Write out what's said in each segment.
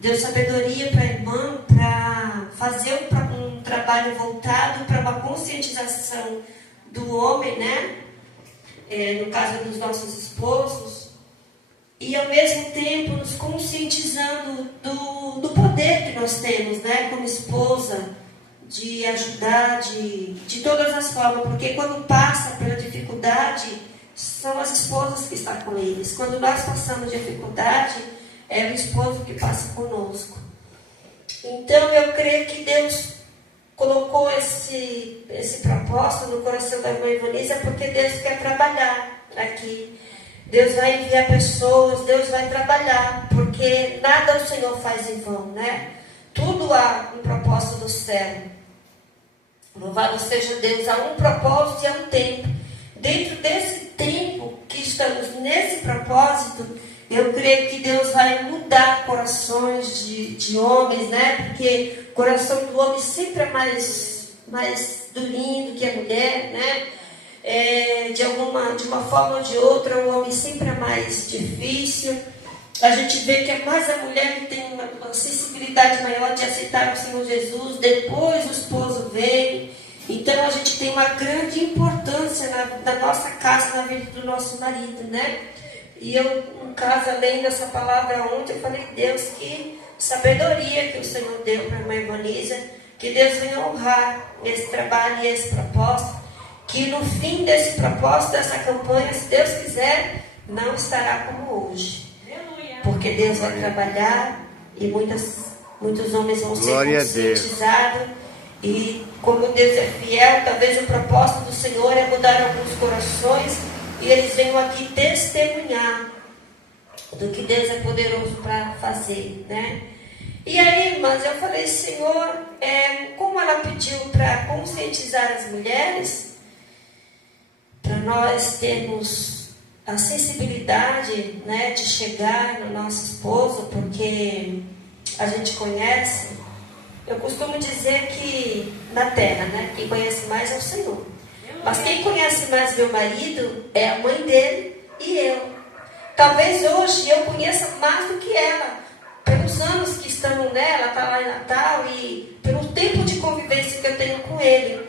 deu sabedoria para a irmã para fazer um trabalho voltado para uma conscientização do homem, né? No caso dos nossos esposos, e ao mesmo tempo nos conscientizando do poder que nós temos, né, como esposa, de ajudar de todas as formas, porque quando passa pela dificuldade, são as esposas que estão com eles. Quando nós passamos dificuldade, é o esposo que passa conosco. Então eu creio que Deus colocou esse propósito no coração da irmã Ivonise, porque Deus quer trabalhar aqui. Deus vai enviar pessoas, Deus vai trabalhar, porque nada o Senhor faz em vão, né? Tudo há um propósito do céu. Louvado seja Deus, há um propósito e há um tempo. Dentro desse tempo que estamos nesse propósito, eu creio que Deus vai mudar corações de homens, né? Porque o coração do homem sempre é mais durinho do que a mulher, né? De uma forma ou de outra, o homem sempre é mais difícil. A gente vê que é mais a mulher que tem uma sensibilidade maior de aceitar o Senhor Jesus, depois o esposo vem. Então a gente tem uma grande importância na nossa casa, na vida do nosso marido, né? E eu, em casa, lendo essa palavra ontem, eu falei, Deus, que sabedoria que o Senhor deu para a irmã Ivonise, que Deus venha honrar esse trabalho e esse propósito, que no fim desse propósito, dessa campanha, se Deus quiser, não estará como hoje. Porque Deus vai trabalhar e muitos homens vão ser conscientizados. E como Deus é fiel, talvez o propósito do Senhor é mudar alguns corações e eles venham aqui testemunhar do que Deus é poderoso para fazer, né? E aí, irmãs, eu falei, Senhor, como ela pediu para conscientizar as mulheres, para nós termos a sensibilidade, né, de chegar no nosso esposo, porque a gente conhece. Eu costumo dizer que na terra, né, quem conhece mais é o Senhor. Mas quem conhece mais meu marido é a mãe dele e eu. Talvez hoje eu conheça mais do que ela, pelos anos que estão nela, está lá em Natal, e pelo tempo de convivência que eu tenho com ele.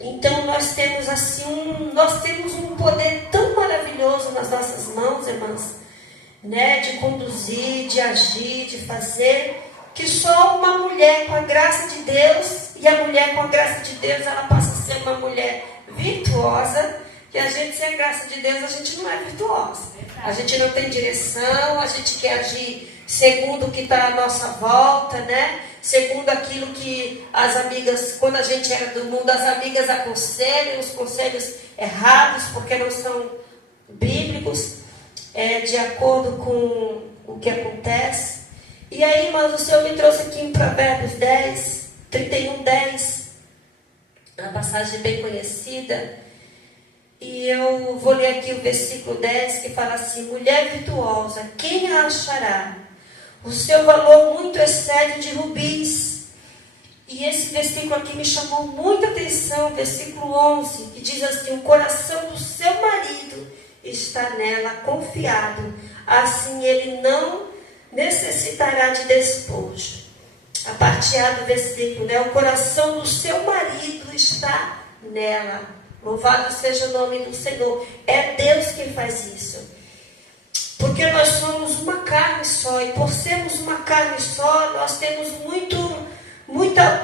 Então nós temos um poder tão maravilhoso nas nossas mãos, irmãs, né, de conduzir, de agir, de fazer, que só uma mulher com a graça de Deus, e a mulher com a graça de Deus, ela passa a ser uma mulher virtuosa, que a gente, sem a graça de Deus, a gente não é virtuosa. A gente não tem direção, a gente quer agir segundo o que está à nossa volta, né? Segundo aquilo que as amigas, quando a gente era do mundo, as amigas aconselham, os conselhos errados, porque não são bíblicos, de acordo com o que acontece. E aí, irmãos, o Senhor me trouxe aqui em Provérbios 10, 31:10, uma passagem bem conhecida. E eu vou ler aqui o versículo 10, que fala assim: mulher virtuosa, quem a achará? O seu valor muito excede de rubis. E esse versículo aqui me chamou muita atenção, versículo 11, que diz assim: o coração do seu marido está nela confiado, assim ele não necessitará de despojo. A parte A do versículo, né? O coração do seu marido está nela. Louvado seja o nome do Senhor. É Deus quem faz isso. Porque nós somos uma carne só. E por sermos uma carne só, nós temos muito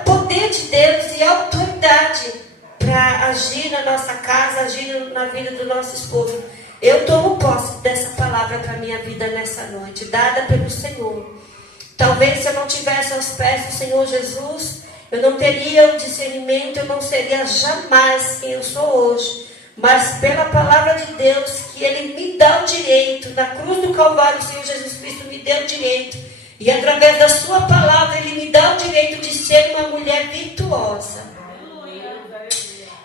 poder de Deus e autoridade para agir na nossa casa, agir na vida do nosso esposo. Eu tomo posse dessa palavra para a minha vida nessa noite, dada pelo Senhor. Talvez se eu não tivesse aos pés do Senhor Jesus, eu não teria o discernimento, eu não seria jamais quem eu sou hoje. Mas pela palavra de Deus, que Ele me dá o direito, na cruz do Calvário, o Senhor Jesus Cristo me deu o direito. E através da sua palavra, Ele me dá o direito de ser uma mulher virtuosa.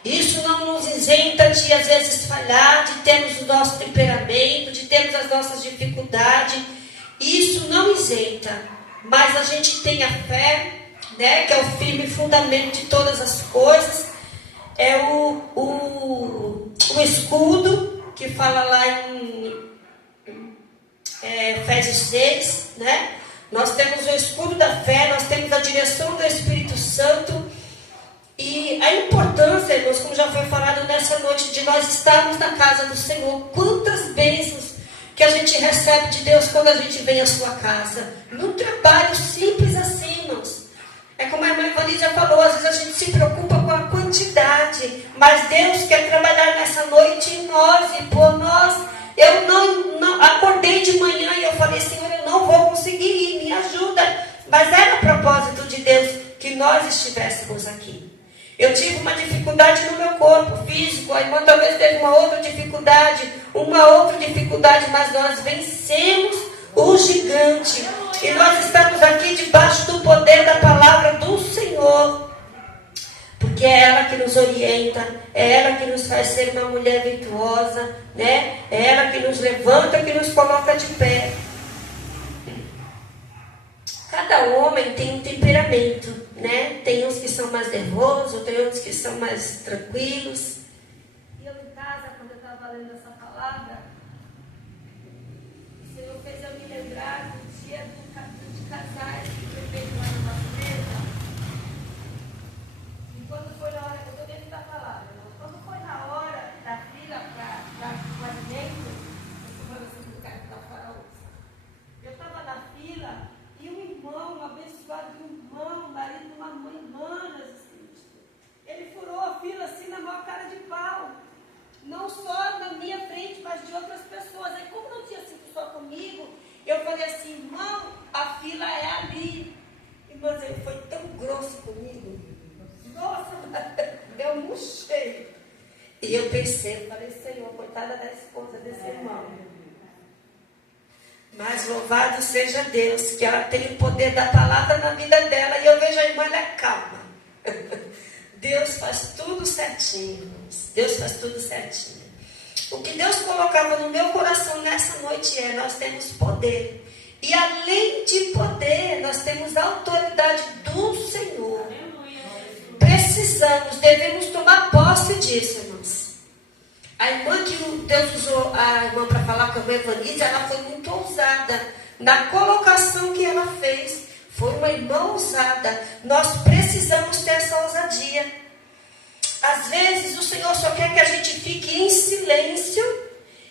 Isso não nos isenta de, às vezes, falhar, de termos o nosso temperamento, de termos as nossas dificuldades. Isso não isenta. Mas a gente tem a fé, né, que é o firme fundamento de todas as coisas. É o escudo, que fala lá em Efésios 6, né? Nós temos o da fé, nós temos a direção do Espírito Santo. E a importância, irmãos, como já foi falado nessa noite, de nós estarmos na casa do Senhor. Quantas bênçãos que a gente recebe de Deus quando a gente vem à sua casa. Num trabalho simples assim, irmãos. É como a irmã Ivani já falou, às vezes a gente se preocupa com a quantidade, mas Deus quer trabalhar nessa noite em nós e por nós. Eu não acordei de manhã e eu falei, Senhor, eu não vou conseguir ir, me ajuda. Mas era o propósito de Deus que nós estivéssemos aqui. Eu tive uma dificuldade no meu corpo físico, a irmã talvez teve uma outra dificuldade, mas nós vencemos o gigante. E nós estamos aqui debaixo do poder da palavra do Senhor. Porque é ela que nos orienta, é ela que nos faz ser uma mulher virtuosa, né? É ela que nos levanta, que nos coloca de pé. Cada homem tem um temperamento, né? Tem uns que são mais nervosos, tem outros que são mais tranquilos. E eu em casa, quando eu estava lendo essa palavra, o Senhor fez eu me lembrar do dia de casais que foi feito lá na nossa mesa. E quando foi na hora, eu estou dentro da palavra, quando foi na hora da fila para o alimento, eu estava na fila e um irmão, um abençoado irmão, marido de uma mãe, ele furou a fila assim na maior cara de pau. Não só na minha frente, mas de outras pessoas. Aí como não tinha sido só comigo, eu falei assim, irmão, a fila é ali. Irmãos, ele foi tão grosso comigo. Nossa, eu murchei. E eu pensei, falei, Senhor, coitada da esposa desse irmão. Mas louvado seja Deus, que ela tem o poder da palavra na vida dela. E eu vejo a irmã, ela é calma. Deus faz tudo certinho, irmãos. Deus faz tudo certinho. O que Deus colocava no meu coração nessa noite é, nós temos poder. E além de poder, nós temos a autoridade do Senhor. Precisamos, devemos tomar posse disso, irmãos. A irmã que Deus usou, a irmã para falar com a irmã Evanise, ela foi muito ousada na colocação que ela fez. Foi uma irmã ousada. Nós precisamos ter essa ousadia. Às vezes o Senhor só quer que a gente fique em silêncio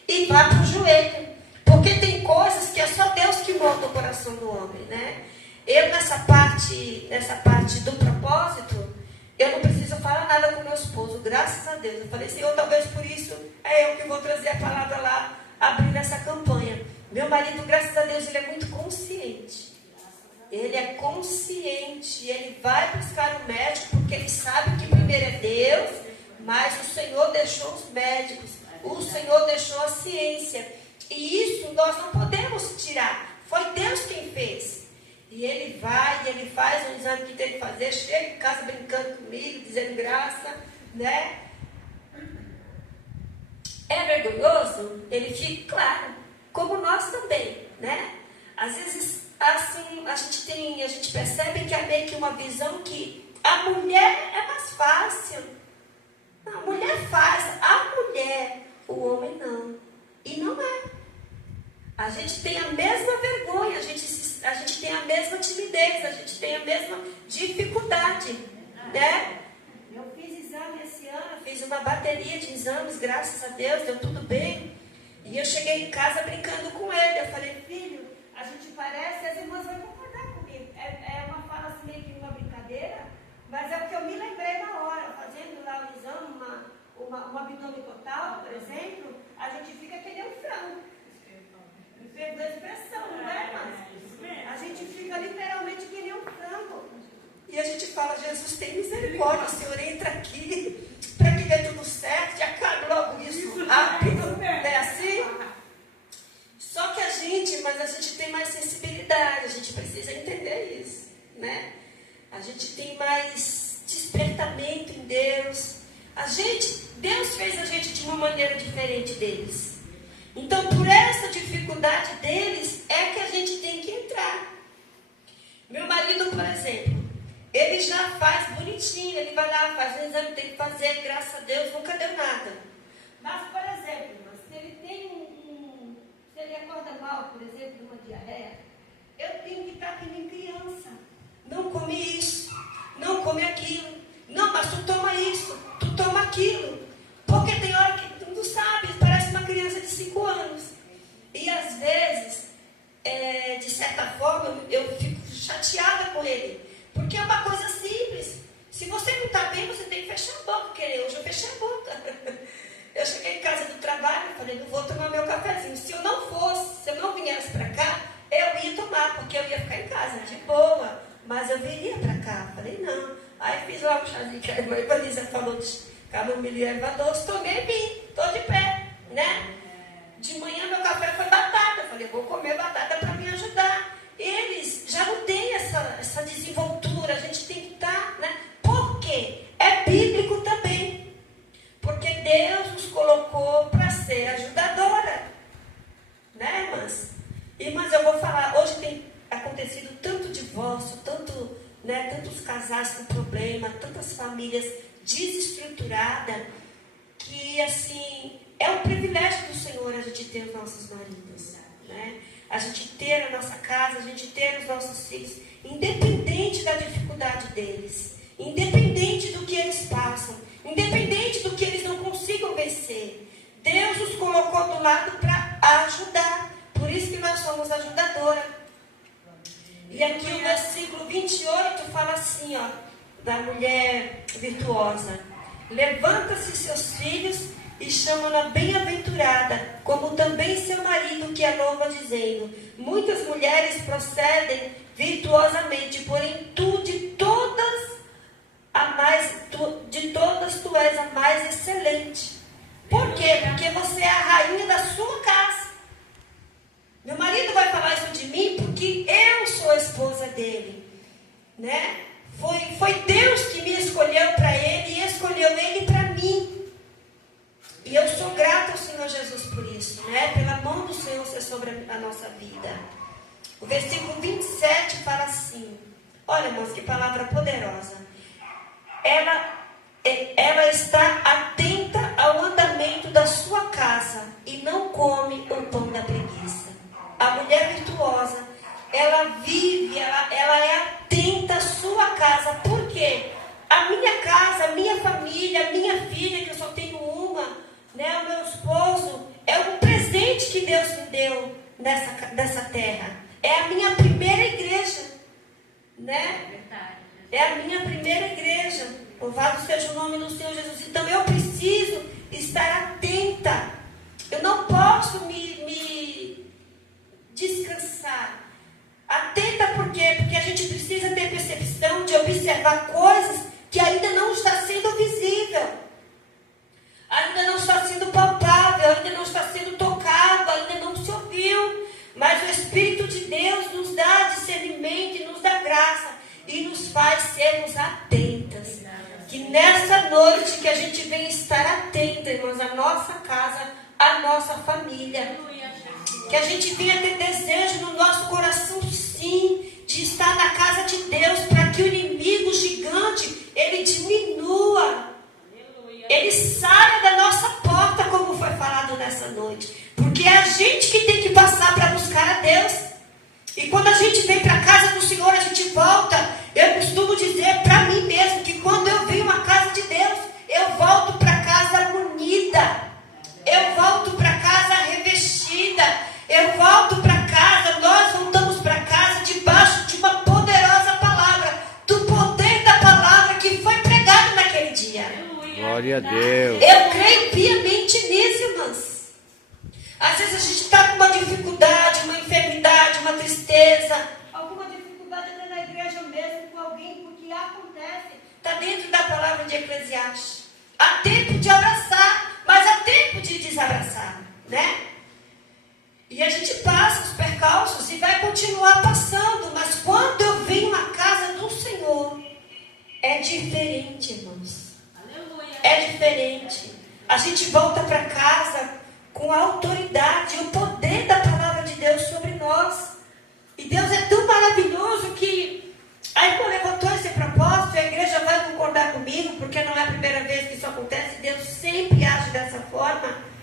e vá para o joelho. Porque tem coisas que é só Deus que molda o coração do homem, né? Eu nessa parte do propósito, eu não preciso falar nada com meu esposo, graças a Deus. Eu falei, Senhor, talvez por isso é eu que vou trazer a palavra lá, abrindo essa campanha. Meu marido, graças a Deus, ele é muito consciente. Ele é consciente, ele vai buscar o médico, porque ele sabe que primeiro é Deus, mas o Senhor deixou os médicos, o Senhor deixou a ciência. E isso nós não podemos tirar, foi Deus quem fez. E ele vai, e ele faz um exame que tem que fazer, chega em casa brincando comigo, dizendo graça, né? É vergonhoso? Ele fica, claro, como nós também, né? Às vezes, assim, a gente percebe que é meio que uma visão que a mulher é mais fácil. Não, a mulher faz, a mulher, o homem não. E não é. A gente tem a mesma vergonha, a gente tem a mesma timidez, a gente tem a mesma dificuldade, né? Eu fiz exame esse ano, fiz uma bateria de exames, graças a Deus, deu tudo bem. E eu cheguei em casa brincando com ele, eu falei, filho, a gente parece, as irmãs vão concordar comigo. É uma fala assim, meio que uma brincadeira, mas é o que eu me lembrei na hora, fazendo lá o exame, um abdômen total, por exemplo, a gente fica que nem um frango. Perdoa a expressão, não é, irmãs? A gente fica literalmente que nem um frango. E a gente fala, Jesus, tem misericórdia, o Senhor entra aqui, para que dê tudo certo, e acabe logo isso rápido, não é assim? Só que a gente tem mais sensibilidade, a gente precisa entender isso, né? A gente tem mais despertamento em Deus. Deus fez a gente de uma maneira diferente deles. Então, por essa dificuldade deles, é que a gente tem que entrar. Meu marido, por exemplo, ele já faz bonitinho, ele vai lá, faz o exame, tem que fazer, graças a Deus, nunca deu nada. Mas, por exemplo, se ele se ele acorda mal, por exemplo, de uma diarreia, eu tenho que estar que nem criança. eu fico chateada com ele. Porque é uma coisa simples. Se você não está bem, você tem que fechar a boca. Porque hoje eu fechei a boca. Eu cheguei em casa do trabalho e falei, não vou tomar meu cafezinho. Se eu não viesse para cá, eu ia tomar, porque eu ia ficar em casa, de boa. Mas eu viria para cá. Falei, não. Aí fiz logo o chazinho que a irmã Ivanisa falou de camomila e erva doce. Tomei e vim. Estou de pé, né? De manhã meu café foi batata. Falei, vou comer batata para me ajudar. Eles já não têm essa desenvoltura. A gente tem que estar, né? Por quê? É bíblico também. Porque Deus nos colocou para ser ajudadora. Né, irmãs? Irmãs, eu vou falar, hoje tem acontecido tanto divórcio, tantos casais com problema, tantas famílias desestruturadas, que assim, é um privilégio do Senhor a gente ter os nossos maridos, né? A gente ter a nossa casa, a gente ter os nossos filhos, independente da dificuldade deles, independente do que eles passam, independente do que eles não consigam vencer. Deus nos colocou do lado para ajudar. Por isso que nós somos ajudadora. E aqui o versículo 28 fala assim, ó, da mulher virtuosa. Levanta-se seus filhos e chama-na bem-aventurada, como também seu marido que a louva, dizendo: muitas mulheres procedem virtuosamente, porém tu de todas tu és a mais excelente. Por quê? Porque você é a rainha da sua casa. Meu marido vai falar isso de mim porque eu sou a esposa dele, né? Foi Deus que me escolheu para ele e escolheu ele para mim. E eu sou grata ao Senhor Jesus por isso, né? Pela mão do Senhor ser sobre a nossa vida. O versículo 27 fala assim, olha, irmãos, que palavra poderosa. Ela está atenta ao andamento da sua casa e não come o pão da preguiça. A mulher virtuosa, ela vive, ela é atenta à sua casa. Por quê? A minha casa, a minha família, a minha filha, que eu só tenho uma, né, o meu esposo, é um presente que Deus me deu nessa terra. É a minha primeira igreja, né? É a minha primeira igreja. Louvado seja o nome do Senhor Jesus. Então eu preciso estar atenta. Eu não posso me descansar. Atenta por quê? Porque a gente precisa ter percepção de observar coisas que ainda não está sendo visível, ainda não está sendo palpável, ainda não está sendo tocado, ainda não se ouviu. Mas o Espírito de Deus nos dá discernimento e nos dá graça e nos faz sermos atentas. Que nessa noite que a gente vem estar atenta, irmãos, à nossa casa, à nossa família. Que a gente venha ter desejo no nosso coração, sim, de estar na casa de Deus, para que o inimigo gigante, ele diminua. Ele saia da nossa porta, como foi falado nessa noite. Porque é a gente que tem que passar para buscar a Deus. E quando a gente vem para a casa do Senhor, a gente volta. Eu costumo dizer para mim mesmo que quando eu venho à casa de Deus, eu volto para casa munida. Eu volto para casa revestida. Eu volto para casa, nós voltamos para casa debaixo de uma poderosa palavra, do poder da palavra que foi pregado naquele dia. Glória a Deus. Eu creio piamente nisso, irmãs. Às vezes a gente está com uma dificuldade, uma enfermidade, uma tristeza, alguma dificuldade até na igreja mesmo com alguém, porque acontece. Está dentro da palavra de Eclesiastes. Há tempo de abraçar, mas há tempo de desabraçar, né? E a gente passa os percalços e vai continuar passando, mas quando eu venho à casa do Senhor, é diferente, irmãos. Aleluia. É diferente. A gente volta para casa com a autoridade e o poder da palavra de Deus sobre nós. E Deus é tão maravilhoso que a irmã levantou esse propósito, a igreja vai concordar comigo, porque não é a primeira vez que isso acontece, Deus sempre age dessa forma.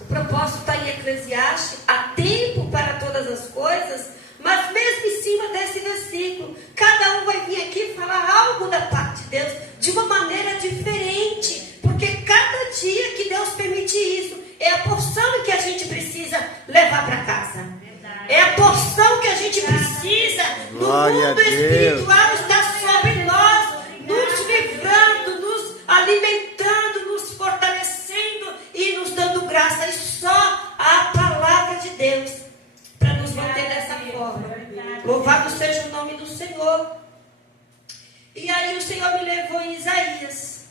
O propósito está em Eclesiastes, há tempo para todas as coisas, mas mesmo em cima desse versículo, cada um vai vir aqui falar algo da parte de Deus, de uma maneira diferente, porque cada dia que Deus permite isso, é a porção que a gente precisa levar para casa. É a porção que a gente precisa Glória mundo a Deus. espiritual está sobre nós, nos livrando, nos alimentando, nos fortalecendo e nos dando graça. E só a palavra de Deus para nos manter dessa forma. Louvado seja o nome do Senhor. E aí o Senhor me levou em Isaías.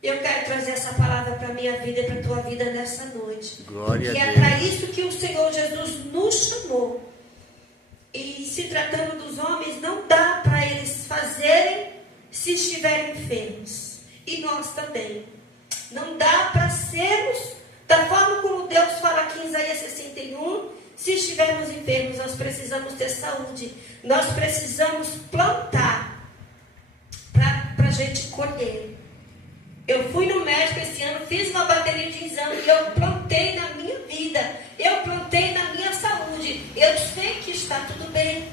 Eu quero trazer essa palavra para a minha vida e para a tua vida nessa noite. Glória Porque a é Deus. para isso que o Senhor Jesus nos chamou. E se tratando dos homens, não dá para eles fazerem se estiverem enfermos. E nós também. Não dá para sermos da forma como Deus fala aqui em Isaías 61. Se estivermos enfermos, nós precisamos ter saúde. Nós precisamos plantar para a gente colher. Eu fui no médico esse ano, fiz uma bateria de exame e eu plantei na minha vida. Eu plantei na minha saúde. Eu sei que está tudo bem.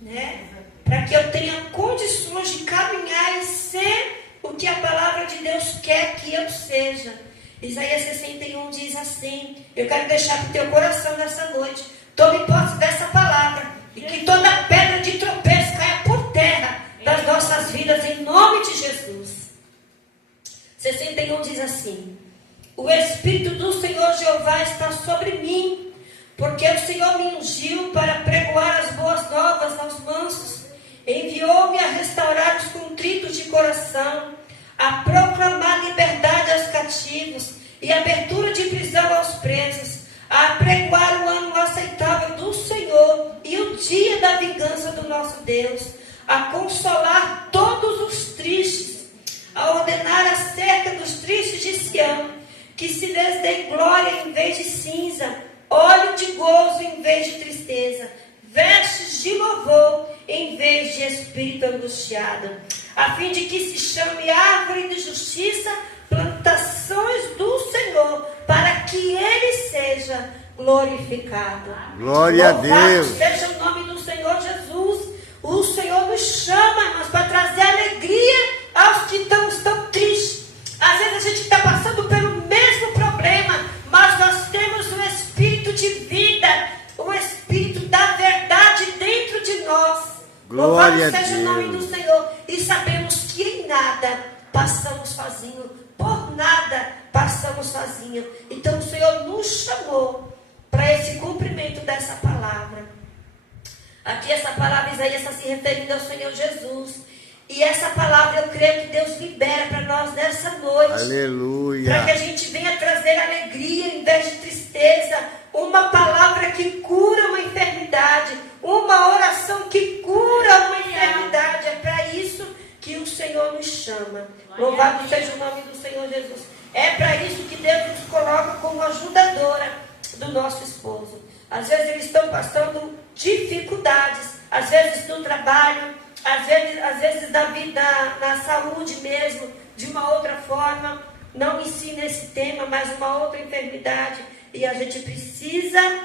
Né? Para que eu tenha condições de caminhar e ser o que a palavra de Deus quer que eu seja. Isaías 61 diz assim: eu quero deixar para o teu coração nessa noite. Tome posse dessa palavra. E que toda pedra de tropeço caia por terra das nossas vidas, em nome de Jesus. 61 diz assim: o Espírito do Senhor Jeová está sobre mim, porque o Senhor me ungiu para pregoar as boas novas aos mansos, enviou-me a restaurar os contritos de coração, a proclamar liberdade aos cativos e abertura de prisão aos presos, a pregoar o ano aceitável do Senhor e o dia da vingança do nosso Deus, a consolar todos os tristes, a ordenar acerca dos tristes de Sião, que se lhes dê glória em vez de cinza, óleo de gozo em vez de tristeza, vestes de louvor em vez de espírito angustiado, a fim de que se chame árvore de justiça, plantações do Senhor, para que Ele seja glorificado. Glória a Deus. Seja o nome do Senhor Jesus. O Senhor nos chama, irmãos, para trazer alegria aos que estão tristes. Às vezes a gente está passando pelo mesmo problema, mas nós temos o Espírito de vida, o Espírito da verdade dentro de nós. Glória a Louvado seja o nome do Senhor. E sabemos que em nada passamos sozinhos, por nada passamos sozinhos. Então o Senhor nos chamou para esse cumprimento dessa palavra. Aqui essa palavra, Isaías está se referindo ao Senhor Jesus. E essa palavra eu creio que Deus libera para nós nessa noite. Aleluia. Para que a gente venha trazer alegria em vez de tristeza. Uma palavra que cura uma enfermidade. Uma oração que cura uma enfermidade. É para isso que o Senhor nos chama. Louvado seja o nome do Senhor Jesus. É para isso que Deus nos coloca como ajudadora do nosso esposo. Às vezes eles estão passando dificuldades. Às vezes no trabalho. Às vezes na vida, na saúde mesmo, de uma outra forma, não ensina esse tema, mas uma outra enfermidade, e a gente precisa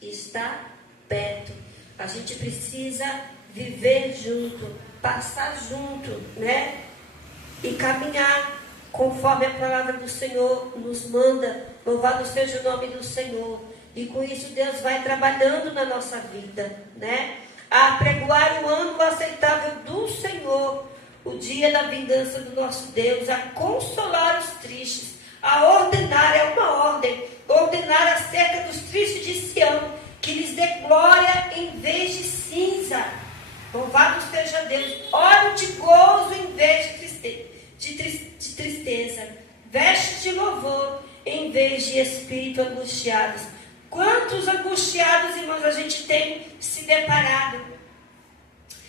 estar perto, a gente precisa viver junto, passar junto, né? E caminhar conforme a palavra do Senhor nos manda. Louvado seja o nome do Senhor. E com isso Deus vai trabalhando na nossa vida, né? A pregoar o ano aceitável do Senhor, o dia da vingança do nosso Deus, a consolar os tristes, a ordenar, é uma ordem, ordenar acerca dos tristes de Sião, que lhes dê glória em vez de cinza. Louvado seja Deus, óleo de gozo em vez de tristeza, vestes de louvor em vez de espírito angustiados. Quantos angustiados, irmãos, a gente tem se deparado?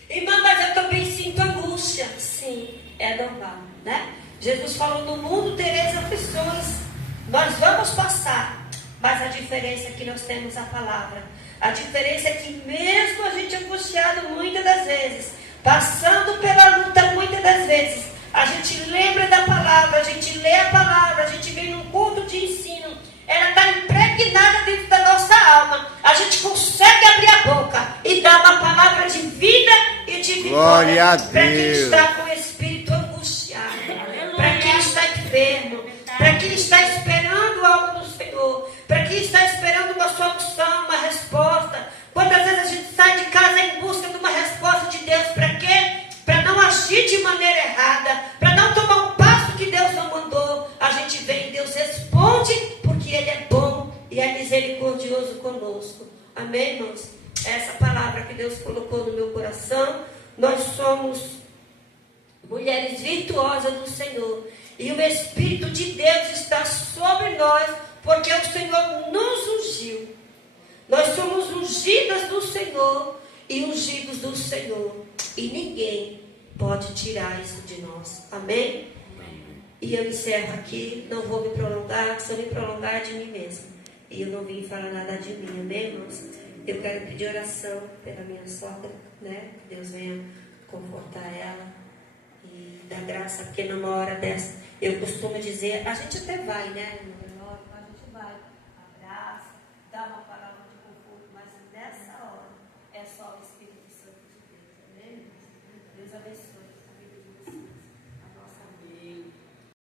Irmã, mas eu também sinto angústia. Sim, é normal, né? Jesus falou: no mundo tereis aflições. Nós vamos passar. Mas a diferença é que nós temos a palavra. A diferença é que mesmo a gente angustiado muitas das vezes, passando pela luta muitas das vezes, a gente lembra da palavra, a gente lê a palavra, a gente vem num culto de ensino. Ela está impregnada dentro da nossa alma. A gente consegue abrir a boca e dar uma palavra de vida e de vitória para quem está com o espírito angustiado, para quem está enfermo, para quem está esperando algo do Senhor, para quem está esperando uma solução, uma resposta. Amém, irmãos? Essa palavra que Deus colocou no meu coração. Nós somos mulheres virtuosas do Senhor. E o Espírito de Deus está sobre nós, porque o Senhor nos ungiu. Nós somos ungidas do Senhor e ungidos do Senhor. E ninguém pode tirar isso de nós. Amém? E eu encerro aqui. Não vou me prolongar. Se eu me prolongar é de mim mesmo. E eu não vim falar nada de mim. Amém, irmãos? Eu quero pedir oração pela minha sogra, né? Que Deus venha confortar ela e dar graça. Porque numa hora dessa, eu costumo dizer, a gente até vai, né? A gente vai, abraça, dá uma